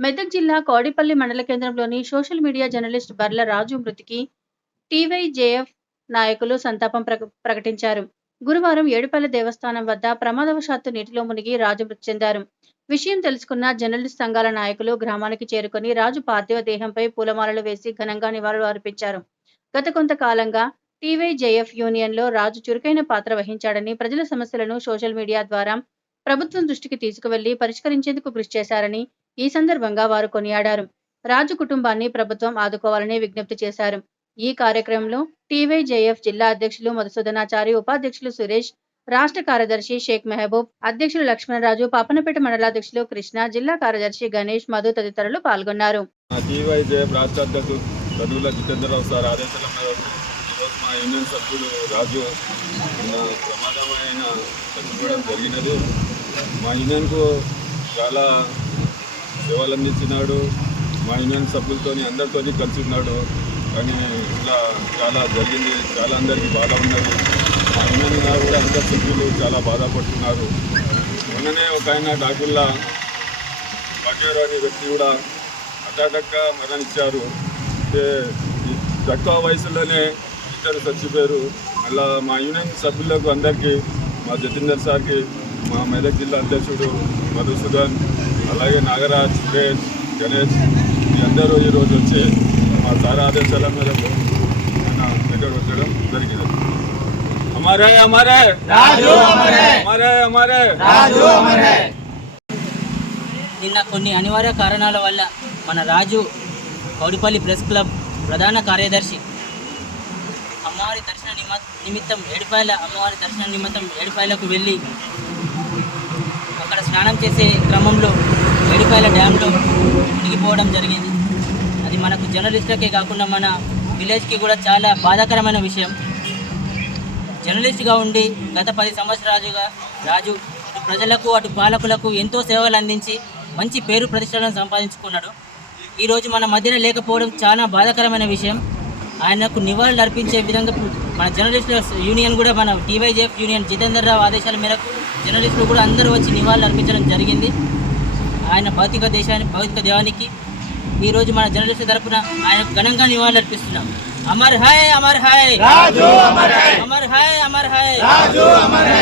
మెదక్ జిల్లా కోడిపల్లి మండల కేంద్రంలోని social media journalist Barla Raju మృతికి టీవైజేఎఫ్ నాయకులు సంతాపం ప్రక- ప్రకటించారు. గురువారం ఏడుపల్లి దేవస్థానం వద్ద ప్రమాదవశాత్తు నీటిలో మునిగి రాజు మృతి చెందారు. విషయం తెలుసుకున్న జర్నలిస్ట్ సంఘాల నాయకులు గ్రామానికి చేరుకొని రాజు పార్థివ దేహంపై పూలమాలలు వేసి ఘనంగా నివాళులు అర్పించారు. గత కొంతకాలంగా టీవైజేఎఫ్ యూనియన్లో రాజు చురుకైన పాత్ర వహించాడని ప్రజల సమస్యలను సోషల్ మీడియా ద్వారా ప్రభుత్వం దృష్టికి తీసుకువెళ్ళి పరిష్కరించేందుకు కృషి చేశారని ఈ సందర్భంగా వారు కొనియాడారు. రాజు కుటుంబాన్ని ప్రభుత్వం ఆదుకోవాలని విజ్ఞప్తి చేశారు. ఈ కార్యక్రమంలో టీవైజేఎఫ్ జిల్లా అధ్యక్షులు మధుసూదనాచారి ఉపాధ్యక్షులు సురేష్ రాష్ట్ర కార్యదర్శి షేక్ మెహబూబ్ అధ్యక్షులు లక్ష్మణరాజు పాపనపేట మండలాధ్యక్షులు కృష్ణ జిల్లా కార్యదర్శి గణేష్ మధు తదితరులు పాల్గొన్నారు. మా యూనియన్కు చాలా సేవలు అందించినాడు మా యూనియన్ సభ్యులతో అందరితో కలిసి ఉన్నాడు. కానీ ఇలా చాలా జరిగింది చాలా అందరికీ బాధ ఉన్నది. మా యూనియన్ కూడా అందరు సభ్యులు చాలా బాధపడుతున్నారు. మొన్ననే ఒక ఆయన డాకుల్లా బంగారు అనే వ్యక్తి కూడా హఠాటక్గా మరణించారు. అంటే తక్కువ వయసులోనే ఇద్దరు చచ్చిపోయారు. అలా మా యూనియన్ సభ్యులకు అందరికీ మా జతీందర్ సార్కి మా మెదక్ జిల్లా అధ్యక్షుడు మధుసూదన్ అలాగే నాగరాజ్ సురేష్ గణేష్ అందరూ ఈరోజు వచ్చి మా సార్ ఆదేశాల మేరకు ఆయన దగ్గర వచ్చడం జరిగింది. అమరే అమరే! అమరే! అమరే నిన్న కొన్ని అనివార్య కారణాల వల్ల మన రాజు కౌడిపల్లి ప్రెస్ క్లబ్ ప్రధాన కార్యదర్శి అమ్మవారి దర్శన నిమిత్తం ఏడుపాయల అమ్మవారి దర్శన నిమిత్తం ఏడుపాయలకు వెళ్ళి అక్కడ స్నానం చేసే క్రమంలో ఏడుపాయల డ్యాంలో మునిగిపోవడం జరిగింది. అది మనకు జర్నలిస్టులకే కాకుండా మన విలేజ్కి కూడా చాలా బాధాకరమైన విషయం. జర్నలిస్ట్గా ఉండి గత పది సంవత్సరాలుగా రాజు ప్రజలకు అటు పాలకులకు ఎంతో సేవలు అందించి మంచి పేరు ప్రతిష్టలను సంపాదించుకున్నాడు. ఈరోజు మన మధ్యన లేకపోవడం చాలా బాధాకరమైన విషయం. ఆయనకు నివాళులు అర్పించే విధంగా మన జర్నలిస్టుల యూనియన్ కూడా మన టీవైజేఎఫ్ యూనియన్ జితేందర్ రావు ఆదేశాల మేరకు జర్నలిస్టులు కూడా అందరూ వచ్చి నివాళులు అర్పించడం జరిగింది. आए भौतिक देशा भौतिक दैवा की मैं जर्नलिस्ट तरफ़ आयन घन निवाद अमर हाय अमर हाय अमर हाय अमर हाय